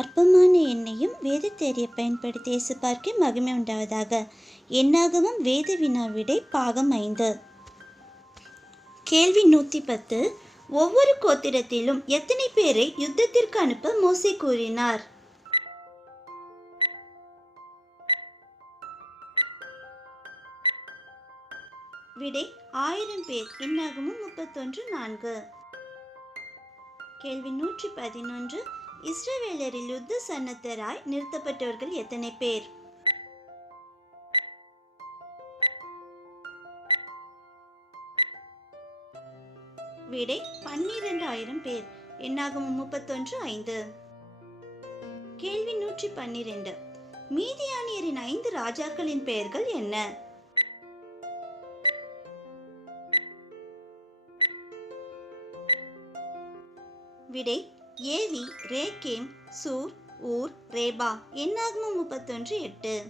அற்பமான எண்ணையும் வேதத்தேரிய பயன்படுத்தி இயேசு பார்க்க மகிமை உண்டாவதாக. எண்ணாகவும் வேத வினா விடை பாகம் ஐந்து. கேள்வி நூற்றி பத்து ஒவ்வொரு கோத்திரத்திலும் எத்தனை பேரை யுத்தத்திற்கு அனுப்ப மோசே கூறினார்? விடை ஆயிரம் பேர். எண்ணாகமும் முப்பத்தொன்று நான்கு. கேள்வி நூற்றி பதினொன்று. இஸ்ரேலரில் யுத்த சன்னத்தராய் நிறுத்தப்பட்டவர்கள் எத்தனை பேர்? விடை பன்னிரண்டாயிரம் பேர். எண்ணாகமும் முப்பத்தொன்று ஐந்து. கேள்வி நூற்றி பன்னிரண்டு. மீதியானியரின் ஐந்து ராஜாக்களின் பெயர்கள் என்ன? விடை ஏவி ரேகேம் சூர் ஊர் ரேபா என்னாகமும் முப்பத்தொன்று எட்டு.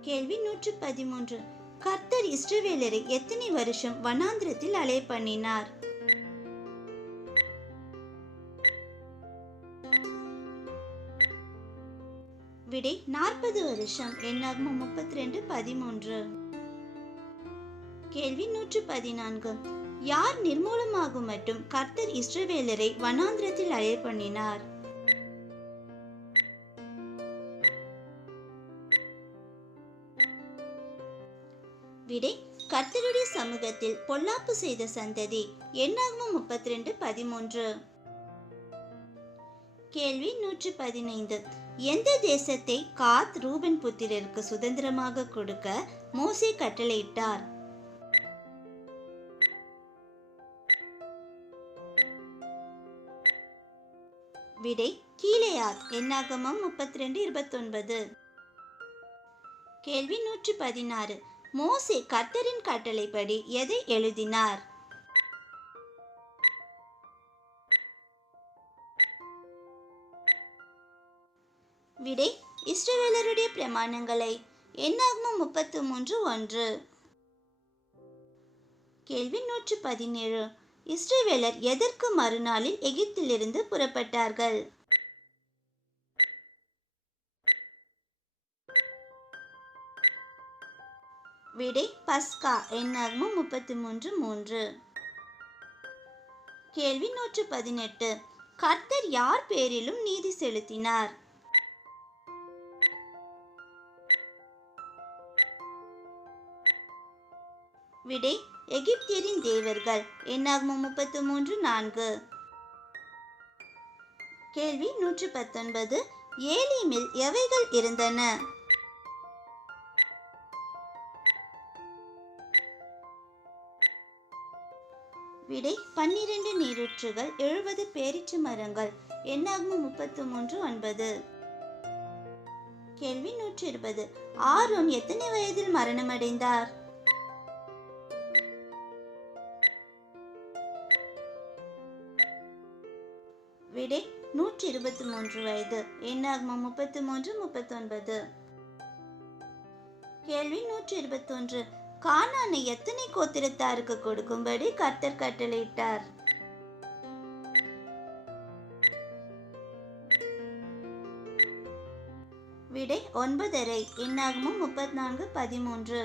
கேள்வி நூற்று பதிமூன்று. கர்த்தர் இஸ்ரவேலரை எத்தனை வருஷம் வனாந்திரத்தில் அலை பண்ணினார்? விடை நாற்பது வருஷம். எண்ணாகமும் முப்பத்தி ரெண்டு பதிமூன்று. கேள்வி நூற்று பதினான்கு. யார் நிர்மூலமாகும் மட்டும் கர்த்தர் இஸ்ரவேலரை வனாந்திரத்தில் அழைய பண்ணினார். விடை கர்த்தருடைய சமூகத்தில் பொல்லாப்பு செய்த சந்ததி எண்ணாகமும் முப்பத்தி ரெண்டு பதிமூன்று. கேள்வி நூற்றி பதினைந்து. எந்த தேசத்தை காத் ரூபன் புத்திரருக்கு சுதந்திரமாக கொடுக்க மோசே கட்டளையிட்டார்? விடை கீழேயார் எண்ணாகமம் முப்பத்தி ரெண்டு இருபத்தொன்பது. கேள்வி நூற்றி பதினாறு. மோசே கர்த்தரின் கட்டளைப்படி எதை எழுதினார்? விடை இஸ்ரவேலருடைய பிரமாணங்களை. எண்ணாகமம் முப்பத்து மூன்று ஒன்று. கேள்வி நூற்று பதினேழு. இஸ்ரேவேலர் எதற்கு மறுநாளில் எகிப்திலிருந்து புறப்பட்டார்கள்? விடை பஸ்கா எண்ணாகமும் முப்பத்தி மூன்று மூன்று. கேள்வி நூற்று பதினெட்டு. கர்த்தர் யார் பேரிலும் நீதி செலுத்தினார்? விடை எகிப்தியரின் தேவர்கள். எண்ணாகமம் முப்பத்து மூன்று? நான்கு. கேள்வி நூற்று பத்தொன்பது ஏலீமில் எவைகள் இருந்தன? விடை பன்னிரண்டு நீரூற்றுகள் எழுபது பேரிச்சு மரங்கள். எண்ணாகமம் முப்பத்து மூன்று? ஒன்பது. கேள்வி நூற்றி இருபது ஆரோன் எத்தனை வயதில் மரணமடைந்தார்? விடை நூற்றி இருபத்தி மூன்று வயது. எண்ணாகமம் முப்பத்தி மூன்று முப்பத்தொன்பது. கேள்வி நூற்றி இருபத்தொன்று கானானை எத்தனை கோத்திரத்தாருக்கு கொடுக்கும்படி கர்த்தர் கட்டளையிட்டார்? விடை ஒன்பதரை. எண்ணாகமும் முப்பத்தி நான்கு பதிமூன்று.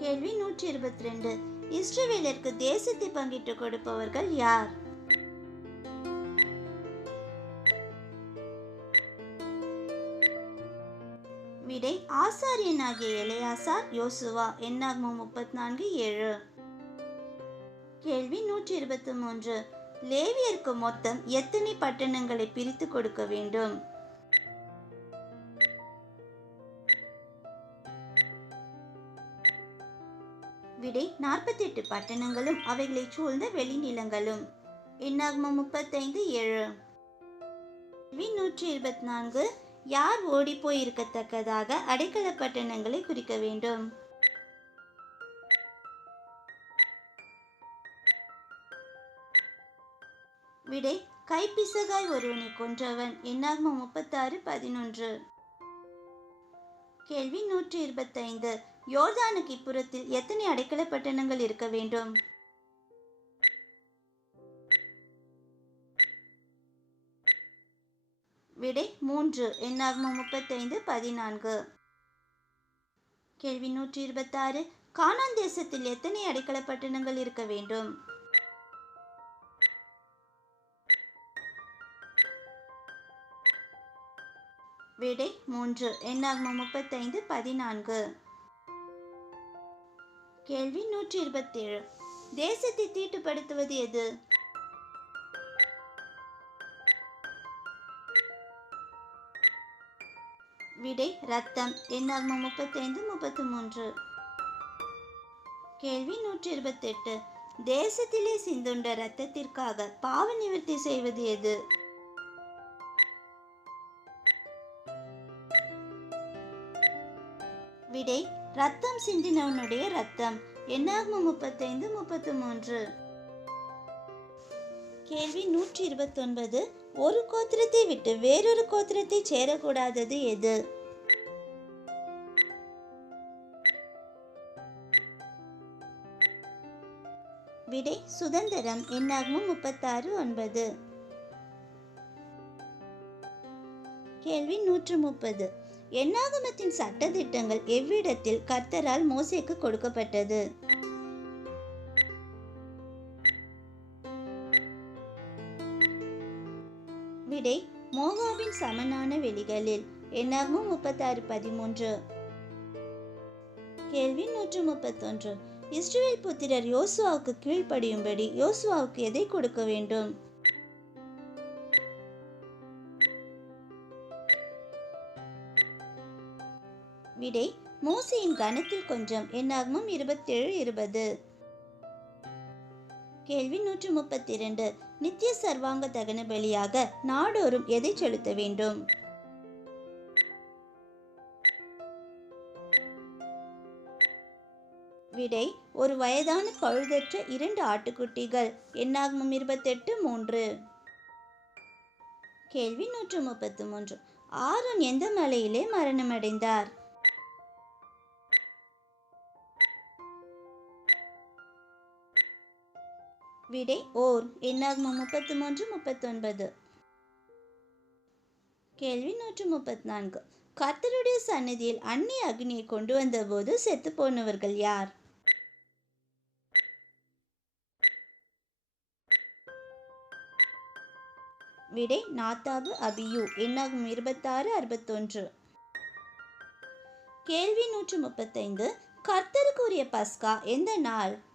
கேள்வி நூற்றி இருபத்தி ரெண்டு இஸ்ரவேலருக்கு தேசத்தை பங்கிட்டு கொடுப்பவர்கள் யார்? விடை ஆசாரியனாகிய எலையாசார் யோசுவா எண்ணாகமம் முப்பத்தி நான்கு ஏழு. கேள்வி நூற்றி இருபத்தி மூன்று. லேவியருக்கு மொத்தம் எத்தனை பட்டணங்களை பிரித்து கொடுக்க வேண்டும்? விடை நாற்பத்தி எட்டு பட்டணங்களும் அவைகளை சூழ்ந்த வெளிநிலங்களும். எண்ணாகமம் முப்பத்தைந்து ஏழு. நூற்றி இருபத்தி நான்கு. யார் ஓடிப்போய் இருக்கத்தக்கதாக அடைக்கல பட்டணங்களை குறிக்க வேண்டும். விடை கைப்பிசகாய் ஒருவனை கொன்றவன். எண்ணாகமம் முப்பத்தாறு பதினொன்று. கேள்வி நூற்றி இருபத்தைந்து. யோர்தானுக்கு இப்புறத்தில் எத்தனை அடைக்கல பட்டணங்கள் இருக்க வேண்டும்? விடை மூன்று. எண்ணாகமம் முப்பத்தைந்து பதினான்கு. கேள்வி நூற்றி இருபத்தாறு. கானான் தேசத்தில் எத்தனை அடைக்கல பட்டணங்கள் இருக்க வேண்டும்? விடை மூன்று. எண்ணாகமம் முப்பத்தைந்து பதினான்கு. கேள்வி நூற்றி இருபத்தேழு. தேசத்தை தீட்டுப்படுத்துவது எது? விடை ரத்தம் எண்ணாகமம் முப்பத்தைந்து முப்பத்தி மூன்று கேள்வி நூற்றி இருபத்தெட்டு. தேசத்திலே சிந்துண்ட ரத்தத்திற்காக பாவ நிவர்த்தி செய்வது எது? விடை ரத்தம் சிந்தினவனுடைய ரத்தம் எண்ணாகமம் முப்பத்தைந்து முப்பத்தி மூன்று கேள்வி நூற்றி இருபத்தொன்பது. ஒரு கோத்திரத்தை விட்டு வேறொரு கோத்திரத்தை சேரக்கூடாதது எது? விடை சுதந்திரம். எண்ணாகமும் முப்பத்தாறு ஒன்பது. கேள்வி நூற்று முப்பது. எண்ணாகமத்தின் சட்டத்திட்டங்கள் எவ்விடத்தில் கர்த்தரால் மோசைக்கு கொடுக்கப்பட்டது? விடை மோகாவின் சமனான வெளிகளில். எண்ணாகமும் முப்பத்தாறு பதிமூன்று. கேள்வி நூற்று முப்பத்தொன்று. இஸ்ரேல் புத்திரர் யோசுவாவுக்கு கீழ்ப்படியும்படி யோசுவாவுக்கு எதை கொடுக்க வேண்டும்? விடை மோசையின் கணத்தில் கொஞ்சம். என்னாகமும் இருபத்தேழு இருபது. கேள்வி நூற்று முப்பத்தி இரண்டு நித்திய சர்வாங்க தகன பலியாக நாடோறும் எதை செலுத்த வேண்டும்? விடை ஒரு வயதான பழுதற்ற இரண்டு ஆட்டுக்குட்டிகள். என்னாகமும் இருபத்தெட்டு மூன்று. கேள்வி நூற்று முப்பத்து மூன்று. ஆரோன் எந்த மலையிலே மரணமடைந்தார்? விடை ஓர். என்னாகமம் முப்பத்து மூன்று முப்பத்தொன்பது. கேள்வி நூற்று முப்பத்தி நான்கு. கத்தருடைய சன்னதியில் அந்நிய அக்னியை கொண்டு வந்தபோது செத்து போனவர்கள் யார்? விடை நாத்தாபு அபியு. என்னாகும் இருபத்தாறு அறுபத்தொன்று. கேள்வி நூற்று முப்பத்தைந்து. கர்த்தருக்குரிய பஸ்கா எந்த நாள்?